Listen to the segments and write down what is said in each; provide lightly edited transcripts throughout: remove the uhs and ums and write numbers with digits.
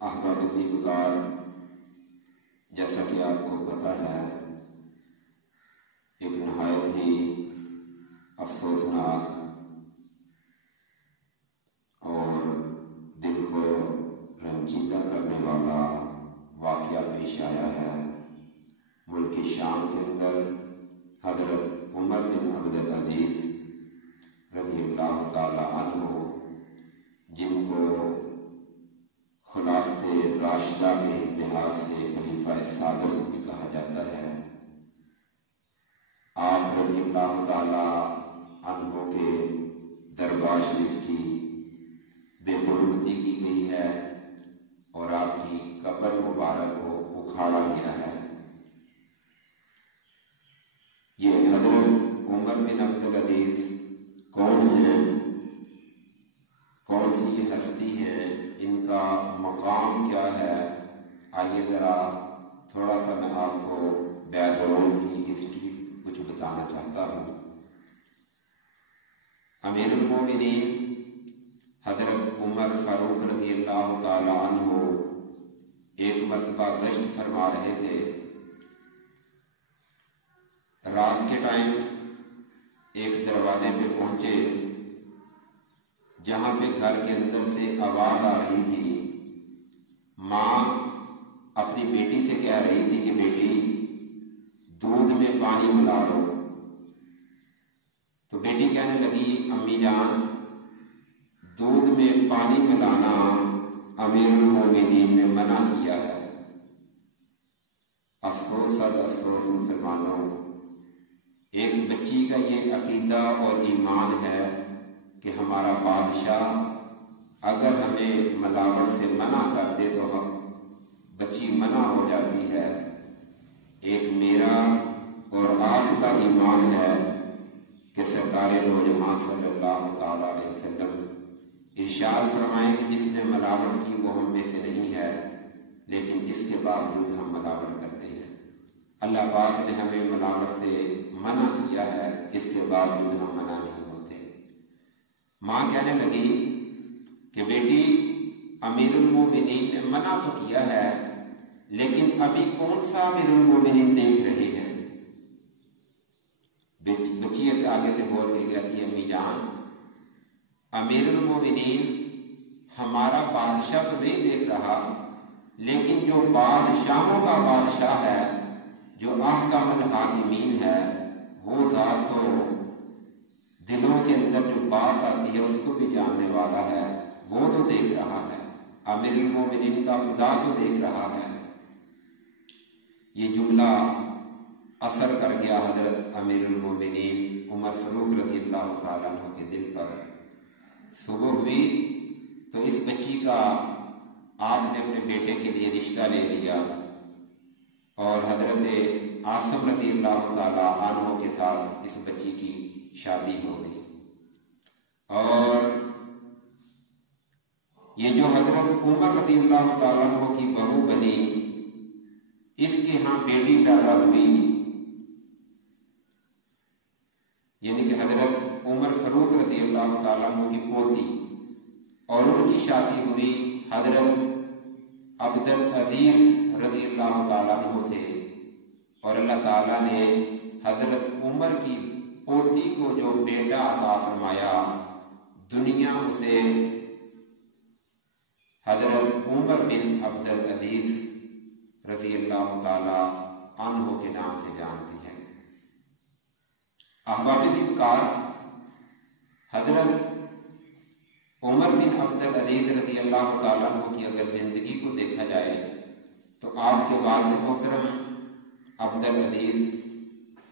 احباب دیوکار، جیسا کہ آپ کو پتہ ہے، ایک نہایت ہی افسوسناک اور دل کو رنجیدہ کرنے والا واقعہ پیش آیا ہے۔ ملک شام کے اندر حضرت عمر بن عبدالعزیز رضی اللہ تعالی عنہ، جن کو خلافت راشدہ کے لحاظ سے خلیفہ سادس بھی کہا جاتا ہے، آپ رضی اللہ تعالی عنہ کے دربار شریف کی بے حرمتی کی گئی ہے اور آپ کی قبر مبارک کو اکھاڑا گیا ہے۔ یہ حضرت عمر بن عبدالعزیز کون ہیں، کون سی یہ ہستی ہیں، ان کا مقام کیا ہے؟ آئیے ذرا تھوڑا سا میں آپ کو بیک گراؤنڈ کی ہسٹری کچھ بتانا چاہتا ہوں۔ امیر المومنین حضرت عمر فاروق رضی اللہ تعالی عنہ ایک مرتبہ گشت فرما رہے تھے۔ رات کے ٹائم ایک دروازے پہ پہنچے جہاں پہ گھر کے اندر سے آواز آ رہی تھی۔ ماں اپنی بیٹی سے کہہ رہی تھی کہ بیٹی دودھ میں پانی ملا لو، تو بیٹی کہنے لگی امی جان دودھ میں پانی ملانا امیر المومنین نے منع کیا ہے۔ افسوس صد افسوس مسلمانوں، ایک بچی کا یہ عقیدہ اور ایمان ہے کہ ہمارا بادشاہ اگر ہمیں ملاوٹ سے منع کر دے تو بچی منع ہو جاتی ہے۔ ایک میرا اور آپ کا ایمان ہے کہ سرکار دو جہاں صلی اللہ تعالیٰ علیہ وسلم ارشاد فرمائیں کہ جس نے ملاوٹ کی وہ ہم میں سے نہیں ہے، لیکن اس کے باوجود ہم ملاوٹ کرتے ہیں۔ اللہ پاک نے ہمیں ملاوٹ سے منع کیا ہے، اس کے باوجود ہم منع نہیں ہوتے۔ ماں کہنے لگی کہ بیٹی امیر المومنین نے منع تو کیا ہے، لیکن ابھی کون سا امیر المومنین دیکھ رہے ہیں؟ بچی کے آگے سے بول کے کہتی ہے امی جان امیر المومنین ہمارا بادشاہ تو نہیں دیکھ رہا، لیکن جو بادشاہوں کا بادشاہ ہے، جو احکم الحاکمین ہے، وہ ذات تو دلوں کے اندر جو بات آتی ہے اس کو بھی جاننے والا ہے، وہ تو دیکھ رہا ہے، امیر المومنین کا خدا تو دیکھ رہا ہے۔ یہ جملہ اثر کر گیا حضرت امیر المومنین عمر فاروق رضی اللہ تعالیٰ عنہ کے دل پر۔ صبح ہوئی تو اس بچی کا آپ نے اپنے بیٹے کے لیے رشتہ لے لیا اور حضرت عاصم رضی اللہ تعالیٰ عنہ کے ساتھ اس بچی کی شادی ہو گئی۔ اور یہ جو حضرت عمر رضی اللہ تعالیٰ عنہ کی بہو بنی، اس کے ہاں بیٹی پیدا ہوئی، یعنی کہ حضرت عمر فاروق رضی اللہ تعالیٰ عنہ کی پوتی، اور ان کی شادی ہوئی حضرت عبدالعزیز رضی اللہ تعالیٰ عنہ سے، اور اللہ تعالیٰ نے حضرت عمر کی پوتی کو جو بیٹا عطا فرمایا، دنیا اسے حضرت عمر بن عبدالعزیز رضی اللہ تعالی عنہ کے نام سے جانتی ہے۔ احباب دیوکار، حضرت عمر بن عبدالعزیز رضی اللہ تعالیٰ عنہ کی اگر زندگی کو دیکھا جائے تو آپ کے والد محترم عبدالعزیز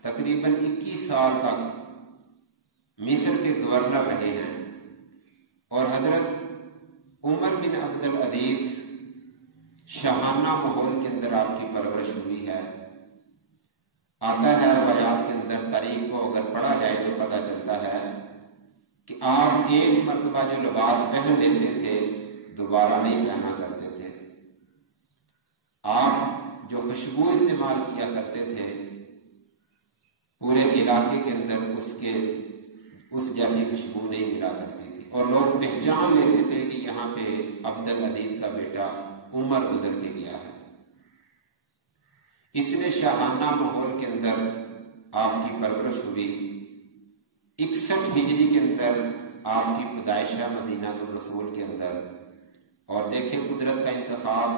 تقریباً 21 سال تک مصر کے گورنر رہے ہیں، اور حضرت عمر بن عبدالعزیز شاہانہ ماحول کے اندر آپ کی پرورش ہوئی ہے۔ آتا ہے روایات کے اندر، تاریخ کو اگر پڑھا جائے تو پتہ چلتا ہے کہ آپ ایک مرتبہ جو لباس پہن لیتے تھے دوبارہ نہیں پہنا کرتے تھے۔ آپ جو خوشبو استعمال کیا کرتے تھے پورے علاقے کے اندر اس جیسی خوشبو نہیں ملا کرتی تھی، اور لوگ پہچان لیتے تھے کہ یہاں پہ عبدالعزیز کا بیٹا عمر گزر کے گیا ہے۔ اتنے شاہانہ ماحول کے اندر آپ کی پرورش ہوئی۔ 61 ہجری کے اندر آپ کی پیدائشہ مدینہ الرسول کے اندر، اور دیکھیں قدرت کا انتخاب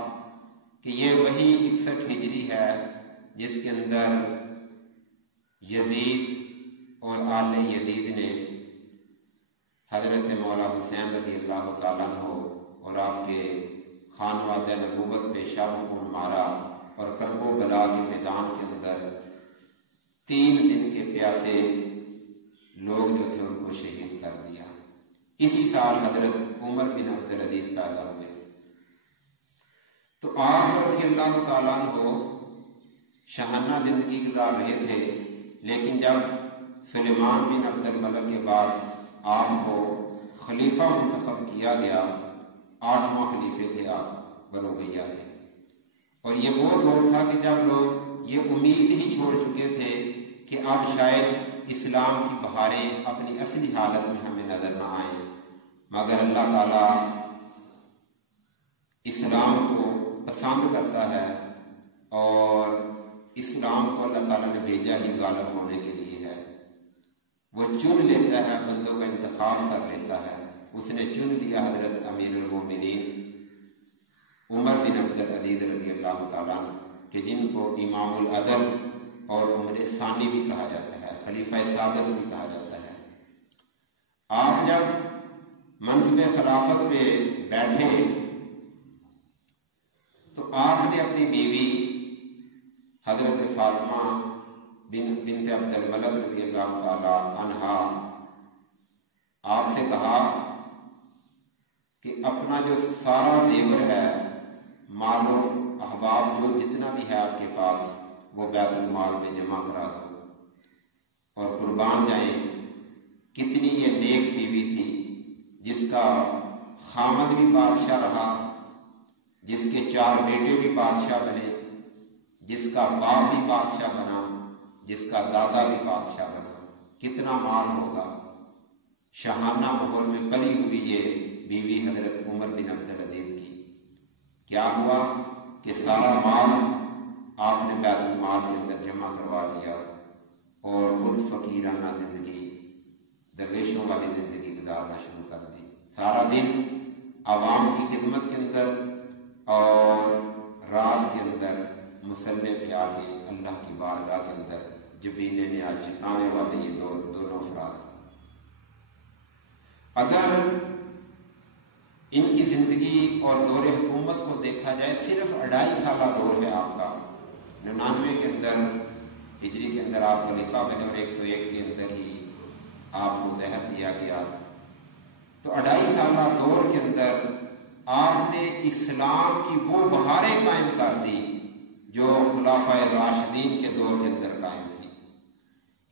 کہ یہ وہی 61 ہجری ہے جس کے اندر یزید اور آل یزید نے حضرت مولا حسین رضی اللہ تعالیٰ عنہ اور آپ کے خانوادہ نبوت پہ شب خون مارا، اور کرب و بلا کے میدان کے اندر 3 دن کے پیاسے لوگ جو تھے ان کو شہید کر دیا۔ اسی سال حضرت عمر بن عبدالعزیز پیدا ہوئے۔ تو آپ رضی اللہ تعالیٰ عنہ شاہانہ زندگی گزار رہے تھے، لیکن جب سلیمان بن عبد الملک کے بعد آپ کو خلیفہ منتخب کیا گیا، 8واں خلیفے تھے آپ بنو امیہ کے، اور یہ وہ دور تھا کہ جب لوگ یہ امید ہی چھوڑ چکے تھے کہ اب شاید اسلام کی بہاریں اپنی اصلی حالت میں ہمیں نظر نہ آئیں، مگر اللہ تعالیٰ اسلام کو پسند کرتا ہے، اور اسلام کو اللہ تعالیٰ نے بھیجا ہی غالب ہونے کے لیے ہے۔ وہ چن لیتا ہے، بندوں کا انتخاب کر لیتا ہے۔ اس نے چن لیا حضرت امیر المومنین عمر بن عبدالعزیز رضی اللہ تعالیٰ عنہ، کہ جن کو امام العدل اور عمر ثانی بھی کہا جاتا ہے، خلیفہ سادس بھی کہا جاتا ہے۔ آپ جب منصب خلافت پہ بیٹھے تو آپ نے اپنی بیوی حضرت فاطمہ بنت عبد الملک رضی اللہ تعالیٰ عنہا آپ سے کہا کہ اپنا جو سارا زیور ہے، مال و احباب جو جتنا بھی ہے آپ کے پاس، وہ بیت المال میں جمع کرا دو اور قربان جائیں۔ کتنی یہ نیک بیوی تھی، جس کا خامد بھی بادشاہ رہا، جس کے 4 بیٹے بھی بادشاہ بنے، جس کا باپ بھی بادشاہ بنا، جس کا دادا بھی بادشاہ بنا۔ کتنا مال ہوگا۔ شاہانہ ماحول میں پلی ہوئی یہ بیوی حضرت عمر بن عبدالعزیز کی، کیا ہوا کہ سارا مال آپ نے بیت المال کے اندر جمع کروا دیا اور خود فقیرانہ زندگی، درویشوں والی زندگی گزارنا شروع کر دی۔ سارا دن عوام کی خدمت کے اندر اور رات کے اندر مصلے پہ آ کے اللہ کی بارگاہ کے اندر جبینے نیاز جتانے والے یہ دونوں افراد۔ اگر ان کی زندگی اور دور حکومت کو دیکھا جائے، صرف 2.5 سالہ دور ہے آپ کا۔ 99 کے اندر ہجری کے اندر آپ خلیفہ بنے، اور 101 کے اندر ہی آپ کو زہر دیا گیا۔ تو 2.5 سالہ دور کے اندر آپ نے اسلام کی وہ بہاریں قائم کر دی جو خلفائے راشدین کے دور کے اندر قائم تھی۔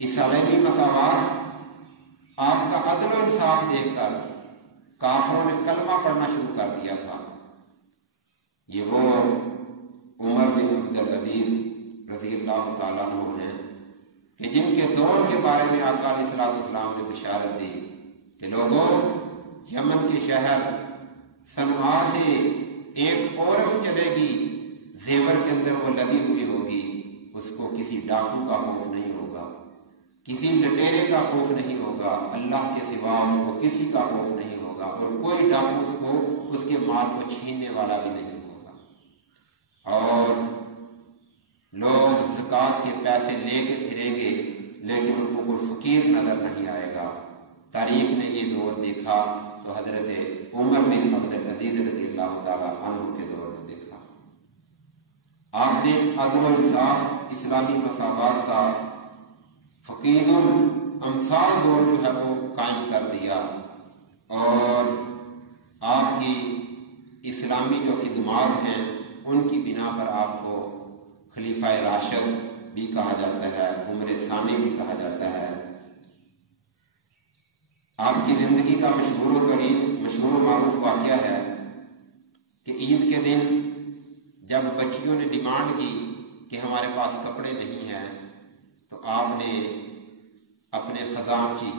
اس عالمی مساوات، آپ کا عدل و انصاف دیکھ کر کافروں نے کلمہ پڑھنا شروع کر دیا تھا۔ یہ وہ عمر بن عبدالعزیز رضی اللہ تعالیٰ عنہ ہیں کہ جن کے دور کے بارے میں آقا علیہ الصلوۃ والسلام نے بشارت دی کہ لوگوں، یمن کے شہر صنعاء سے ایک عورت چلے گی، زیور کے اندر وہ لدی ہوئی ہوگی، اس کو کسی ڈاکو کا خوف نہیں ہوگا، کسی لٹیرے کا خوف نہیں ہوگا، اللہ کے سوا اس کو کسی کا خوف نہیں ہوگا، اور کوئی ڈاکو اس کو اس کے مال کو چھیننے والا بھی نہیں ہوگا، اور لوگ زکوٰۃ کے پیسے لے کے پھریں گے لیکن ان کو کوئی فقیر نظر نہیں آئے گا۔ تاریخ نے یہ دور دیکھا تو حضرت عمر بن عبدالعزیز رضی اللہ تعالیٰ عنہ کے دور میں دیکھا۔ آپ نے عدل و انصاف، اسلامی مساوات کا فقید الامثال دور جو ہے وہ قائم کر دیا، اور آپ کی اسلامی جو خدمات ہیں ان کی بنا پر آپ کو خلیفہ راشد بھی کہا جاتا ہے، عمر ثانی بھی کہا جاتا ہے۔ آپ کی زندگی کا مشہور و معروف واقعہ ہے کہ عید کے دن جب بچیوں نے ڈیمانڈ کی کہ ہمارے پاس کپڑے نہیں ہیں، تو آپ نے اپنے خزانچی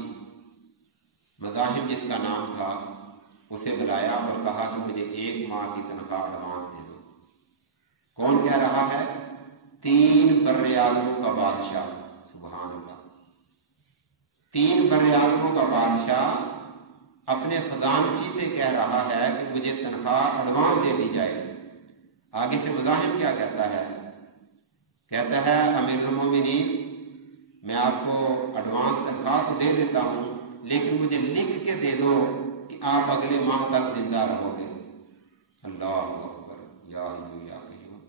مزاحم جس کا نام تھا اسے بلایا اور کہا کہ مجھے 1 ماہ کی تنخواہ ایڈوانس دے دو۔ کون کہہ رہا ہے؟ 3 براعظموں کا بادشاہ، سبحان اللہ، 3 براعظموں کا بادشاہ اپنے خزانچی سے کہہ رہا ہے کہ مجھے تنخواہ ایڈوانس دے دی جائے۔ آگے سے مزاحم کیا کہتا ہے؟ کہتا ہے امیر المومنین میں آپ کو ایڈوانس تنخواہ تو دے دیتا ہوں، لیکن مجھے لکھ کے دے دو کہ آپ اگلے ماہ تک زندہ رہو گے۔ اللہ اکبر، یا حی یا قیوم۔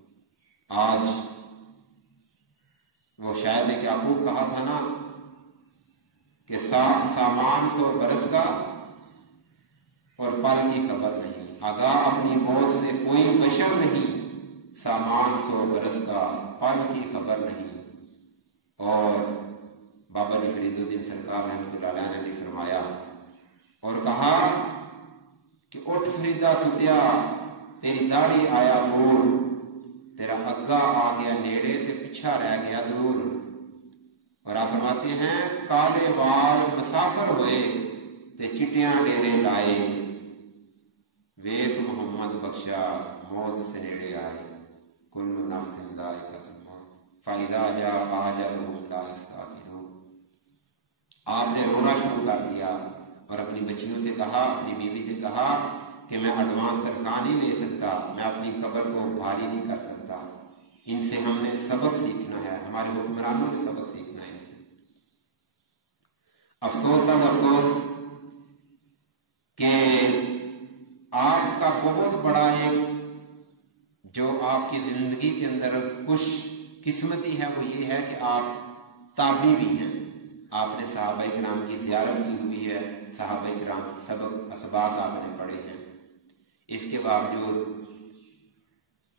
آج وہ شاعر نے کیا خوب کہا تھا نا کہ سامان 100 برس کا اور پل کی خبر نہیں، آگاہ اپنی موت سے کوئی بشر نہیں، سامان 100 برس کا پل کی خبر نہیں۔ اور بابا جی فرید الدین سرکار رحمۃ اللہ علیہ نے بھی فرمایا اور کہا کہ اٹھ فریدا ستیا تیری داڑھی آیا بور، تیرا اگا آ گیا نیڑے تے پیچھا رہ گیا دور۔ اور آپ فرماتے ہیں کالے بال مسافر ہوئے تے چٹیاں ڈیرے لائے، ویخ محمد بخشا موت سے نیڑے آئے، کل نفس ذائقۃ الموت فاذا جاء اجلهم لا یستأخرون۔ آپ نے رونا شروع کر دیا اور اپنی بچیوں سے کہا، اپنی بیوی سے کہا کہ میں ایڈوانس تنخواہ نہیں لے سکتا، میں اپنی قبر کو بھاری نہیں کر سکتا۔ ان سے ہم نے سبق سیکھنا ہے، ہمارے حکمرانوں نے سبق سیکھنا ہے ان سے۔ افسوس افسوس کہ آپ کا بہت بڑا ایک جو آپ کی زندگی کے اندر خوش قسمتی ہے وہ یہ ہے کہ آپ تابعی بھی ہیں۔ آپ نے صحابہ کرام کی زیارت کی ہوئی ہے، صحابہ کرام سے سبق اسباق آپ نے پڑھے ہیں۔ اس کے باوجود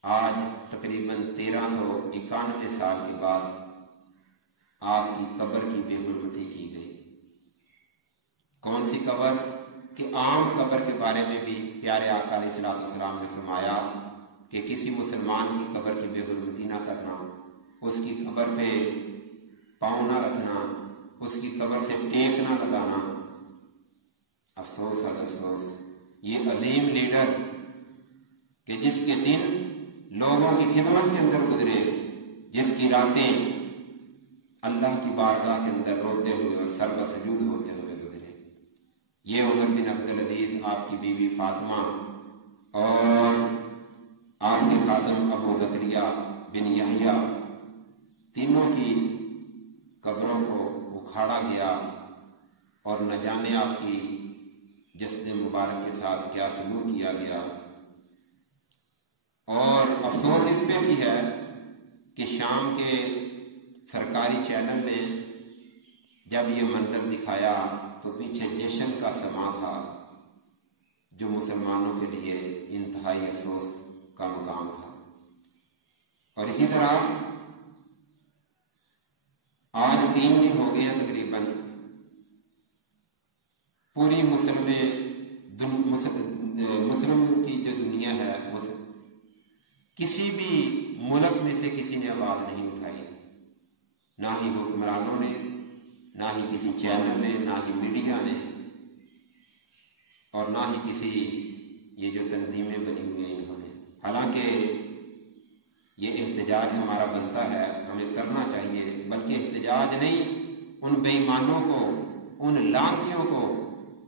آج تقریباً 1391 سال کے بعد آپ کی قبر کی بے حرمتی کی گئی۔ کون سی قبر؟ کہ عام قبر کے بارے میں بھی پیارے آقا علیہ الصلوۃ والسلام نے فرمایا کہ کسی مسلمان کی قبر کی بے حرمتی نہ کرنا، اس کی قبر پہ پاؤں نہ رکھنا، اس کی قبر سے ٹیک نہ لگانا۔ افسوس افسوس، یہ عظیم لیڈر کہ جس کے دن لوگوں کی خدمت کے اندر گزرے، جس کی راتیں اللہ کی بارگاہ کے اندر روتے ہوئے اور سر بسجود ہوتے ہوئے گزرے، یہ عمر بن عبدالعزیز، آپ کی بیوی فاطمہ اور آپ کے خادم ابو زکریا بن یحییٰ، تینوں کی قبروں کو اکھاڑا گیا اور نہ جانے آپ کی جسد مبارک کے ساتھ کیا سلوک کیا گیا۔ اور افسوس اس پہ بھی ہے کہ شام کے سرکاری چینل نے جب یہ منظر دکھایا تو پیچھے جشن کا سماں تھا، جو مسلمانوں کے لیے انتہائی افسوس کا مقام تھا۔ اور اسی طرح آج 3 دن ہو گئے ہیں تقریباً پوری مسلم کی جو دنیا ہے، کسی بھی ملک میں سے کسی نے آواز نہیں اٹھائی، نہ ہی حکمرانوں نے، نہ ہی کسی چینل نے، نہ ہی میڈیا نے، اور نہ ہی کسی یہ جو تنظیمیں بنی ہوئی ہیں انہوں نے۔ حالانکہ یہ احتجاج ہمارا بنتا ہے، ہمیں کرنا چاہیے، بلکہ احتجاج نہیں، ان بے ایمانوں کو، ان لانتیوں کو،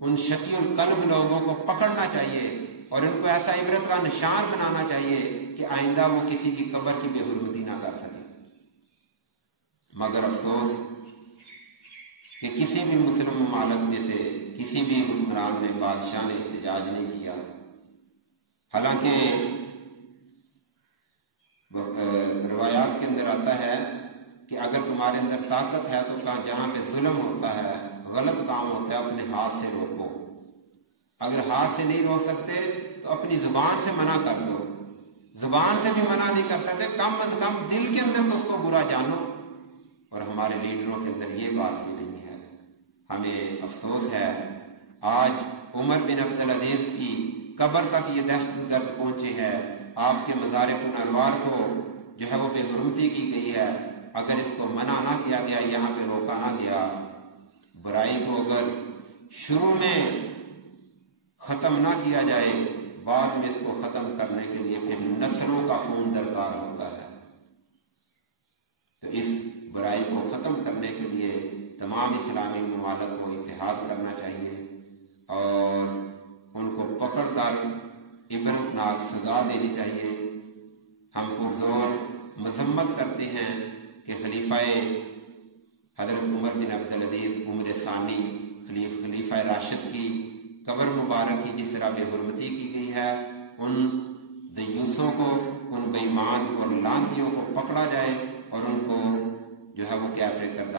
ان شقی القلب لوگوں کو پکڑنا چاہیے اور ان کو ایسا عبرت کا نشان بنانا چاہیے کہ آئندہ وہ کسی کی قبر کی بے حرمتی نہ کر سکے۔ مگر افسوس کہ کسی بھی مسلم ممالک میں سے کسی بھی حکمران نے، بادشاہ نے احتجاج نہیں کیا۔ حالانکہ روایات کے اندر آتا ہے کہ اگر تمہارے اندر طاقت ہے تو جہاں پہ ظلم ہوتا ہے، غلط کام ہوتا ہے، اپنے ہاتھ سے روکو۔ اگر ہاتھ سے نہیں روک سکتے تو اپنی زبان سے منع کر دو۔ زبان سے بھی منع نہیں کر سکتے، کم از کم دل کے اندر تو اس کو برا جانو۔ اور ہمارے لیڈروں کے اندر یہ بات بھی نہیں ہے۔ ہمیں افسوس ہے آج عمر بن عبدالعزیز کی قبر تک یہ دہشت گرد پہنچے ہے، آپ کے مزار پنانوار کو جو ہے وہ بے حرمتی کی گئی ہے۔ اگر اس کو منع نہ کیا گیا، یہاں پہ روکا نہ گیا، برائی کو اگر شروع میں ختم نہ کیا جائے، بعد میں اس کو ختم کرنے کے لیے پھر نسلوں کا خون درکار ہوتا ہے۔ تو اس برائی کو ختم کرنے کے لیے تمام اسلامی ممالک کو اتحاد کرنا چاہیے اور ان کو پکڑ کر عبرتناک سزا دینی چاہیے۔ ہم پرزور مذمت کرتے ہیں کہ خلیفہ حضرت عمر بن عبدالعزیز عمر ثانی خلیفہ راشد کی قبر مبارک کی جس طرح بے حرمتی کی گئی ہے، ان دیوسوں کو، ان بے ایمان اور لعنتیوں کو پکڑا جائے اور ان کو جو ہے وہ کیفر کردہ